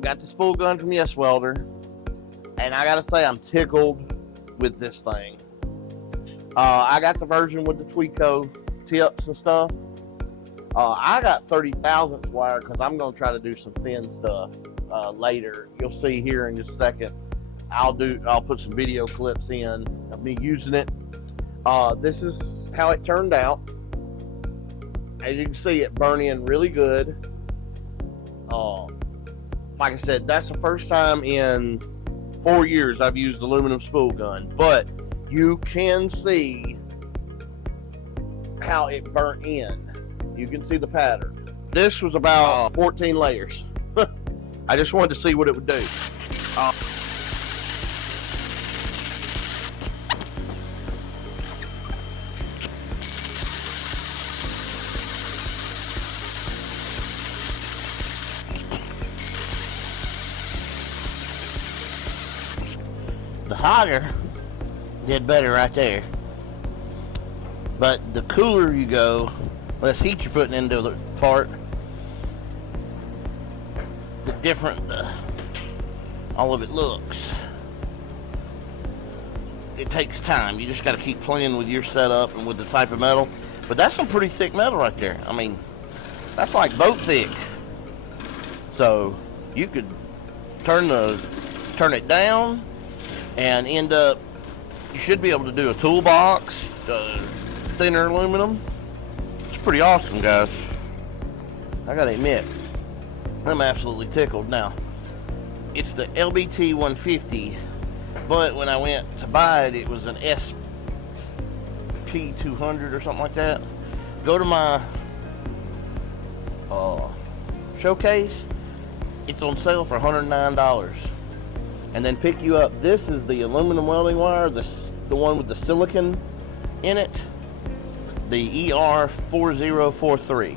We got the spool gun from Yes Welder, and I gotta say I'm tickled with this thing. I got the version with the Tweco tips and stuff. I got 30 thousandths wire because I'm gonna try to do some thin stuff later. You'll see here in just a second. I'll put some video clips in of me using it. This is how it turned out. As you can see, it burning really good. Like I said, that's the first time in 4 years I've used aluminum spool gun, but you can see how it burnt in. You can see the pattern. This was about 14 layers. I just wanted to see what it would do. The hotter did better right there, but the cooler you go, less heat you're putting into the part, the different all of it looks. It takes time. You just got to keep playing with your setup and with the type of metal. But that's some pretty thick metal right there. I mean, that's like boat thick. So you could turn it down and end up, you should be able to do a toolbox, thinner aluminum. It's pretty awesome, guys. I gotta admit, I'm absolutely tickled. Now, it's the LBT 150, but when I went to buy it, it was an SP 200 or something like that. Go to my showcase, it's on sale for $109. And then pick you up, this is the aluminum welding wire, the one with the silicon in it, the ER4043.